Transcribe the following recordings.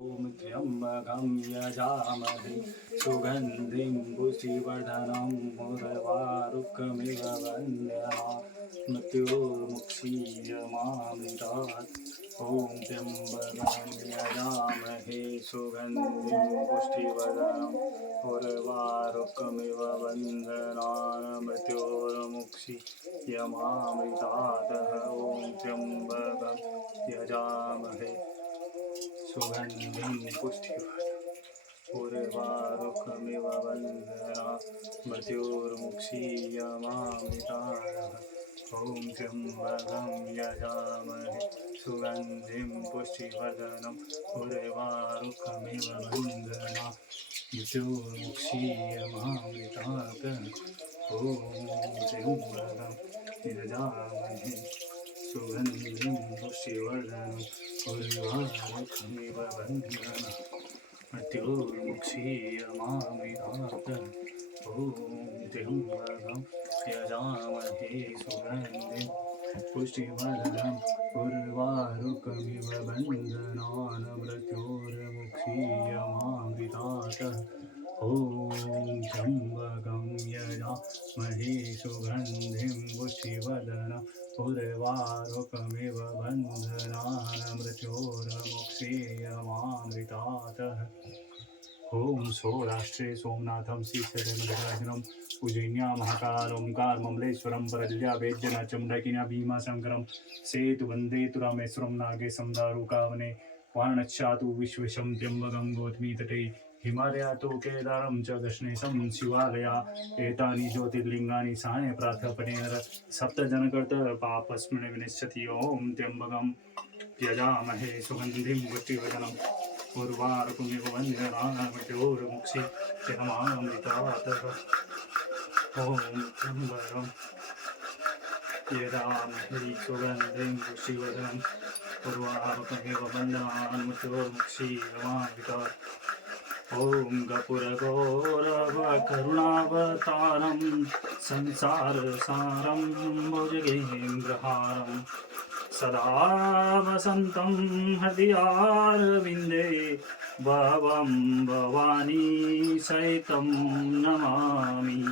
ॐ त्र्यम्बकं यजामहे सुगन्धिं पुष्टिवर्धनं मुर्वारुकमिव वन्द्यानां मृत्योर्मुक्षीयमामृतात्। ॐ त्र्यम्बकं यजामहे सुगन्धिं पुष्टिवर्धनं मुर्वारुकमिव वन्द्यानां मृत्योर्मुक्षीयमामृतात्। ॐ त्र्यम्बकं यजामहे सुगन्धिं पुष्टिवर्धनम् उर्वारुकमिव वन्दनात् मृत्योर्मुक्षीयमामृतात्। ॐ त्र्यम्बकं यजामहे सुगन्धिं पुष्टिवर्धनम् उर्वारुकमिव वन्दनात् मृत्योर्मुक्षीयमामृतात्। ॐ त्र्यम्बकं यजामहे सुगन्धिं पुष्टिवर्धनम् उर्वारुकमिव वन्दनात् मृत्योर्मुक्षीयमामृतात्। ॐ त्र्यम्बकं यजामहे सुगन्धिं पुष्टिवर्धनम् उर्वारुकमिव वन्दनात् मृत्योर्मुक्षीयमामृतात्। ॐ त्र्यम्बकं यजामहे सुगन्धिं पुष्टिवर्धनम् उर्वारुकमिव वन्दनात् मृत्योर्मुक्षीयमामृतात्। ॐ सौराष्ट्रे सोमनाथं श्रीशैलमल्लिकार्जुनं उज्जैन्यां महाकाल ओंकार ममलेश्वरं परल्या वेद्यनाथं डकिन्या भीमाशंकरं सेतुवन्दे तु रामेश्वरं नागेशं दारुकावने वारणस्यातु विश्वेशं त्र्यम्बकं गौतमी तटे हिमालयातो केदारं च दक्षिणेशं शिवालया एतानि ज्योतिर्लिङ्गानि साय प्रार्थपनेन सप्तजनकृत पापस्मृतिं विनश्यति। ॐ त्र्यम्बकं यजामहे सुगन्धिं पुष्टिवर्धनम् उर्वारुकमिव वन्दनात् मृत्योर्मुक्षीयमामृतात्। ॐ त्र्यम्बकं यजामहे सुगन्धिं पुष्टिवर्धनम् उर्वारुकमिव वन्दनात् मृत्योर्मुक्षीयमामृतात्। ॐ कपूरगौरवकरुणावतारं संसारसारं भुजगेन्द्रहारं सदा वसन्तं हृदयारविन्दे भवं भवानी सहितं नमामि।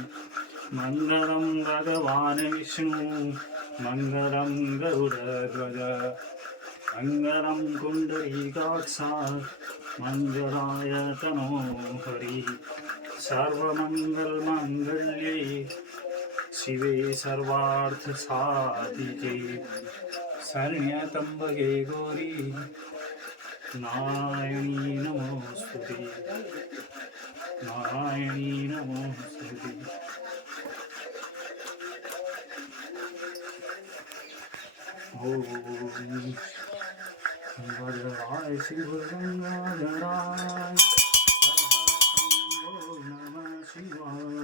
मङ्गलं भगवान् विष्णु मङ्गलं गरुडध्वज मङ्गलं कुण्डलीकाक्ष मङ्गलाय तनो हरि। सर्वमङ्गलमाङ्गल्ये शिवे सर्वार्थसाधिके शरण्यत्र्यम्बके गौरी नारायणी नमोस्तुते नारायणी नमोस्तुते। गंगाधराय शिव गंगाधराय नमः शिवाय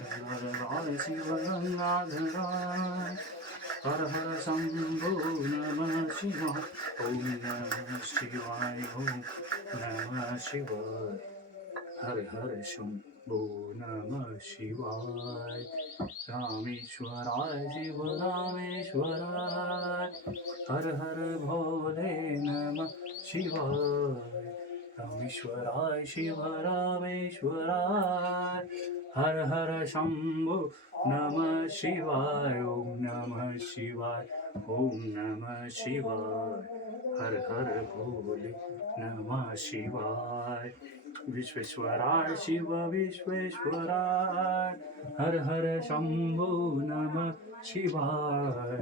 गंगाधराय शिव गंगाधराय हर हर शंभो नमः शिवाय। ओम नमः शिवाय ओम नमः शिवाय हर हर शंभो नमः शिवाय। रामेश्वराय शिव रामेश्वराय हर हर भोले नमः शिवाय। रामेश्वराय शिव रामेश्वराय हर हर शंभो नमः शिवाय। ओम नमः शिवाय ओम नमः शिवाय हर हर भोले नमः शिवाय। विश्वेश्वराय शिव विश्वेश्वराय हर हर शंभो नमः शिवाय।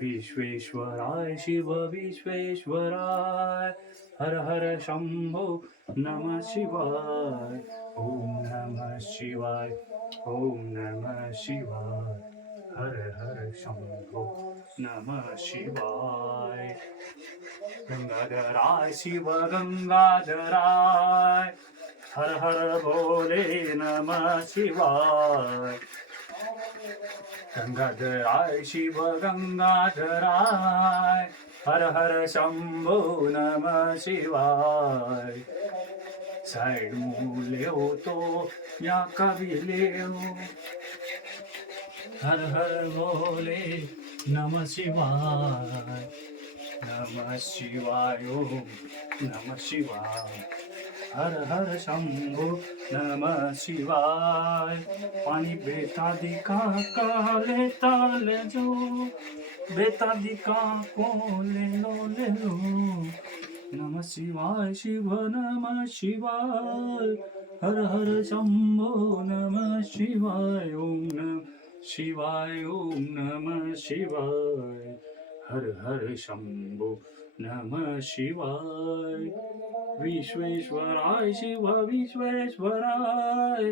विश्वेश्वराय शिव विश्वेश्वराय हर हर शंभो नमः शिवाय। ओम नमः शिवाय ओम नमः शिवाय हर हर शंभो नमः शिवाय। गंगाधराय शिव गंगाधराय हर हर भोले नमः शिवाय। गंगाधराय शिव गंगाधराय हर हर शंभो नमः शिवाय। साइड मूल्य हो तो या कभी ले हो हर हर भोले नमः शिवाय नमः शिवाय ओम नमः शिवाय हर हर शंभो नमः शिवाय पानी बेटा दिखा का लेता ले जो बेटा दिखा को ले लो नमः शिवाय शिव नमः शिवाय हर हर शंभो नमः शिवाय ओम नमः शिवाय ओम नमः शिवाय हर हर शंभो नमः शिवाय विश्वेश्वराय शिव विश्वेश्वराय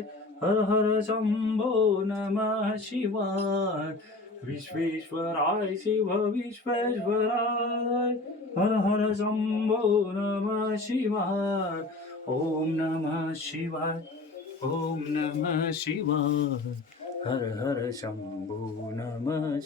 हर हर शंभो नमः शिवाय विश्वेश्वराय शिव विश्वेश्वराय हर हर शंभो नमः शिवाय ओम नमः शिवाय ओम नमः शिवाय हर हर शंभो नमः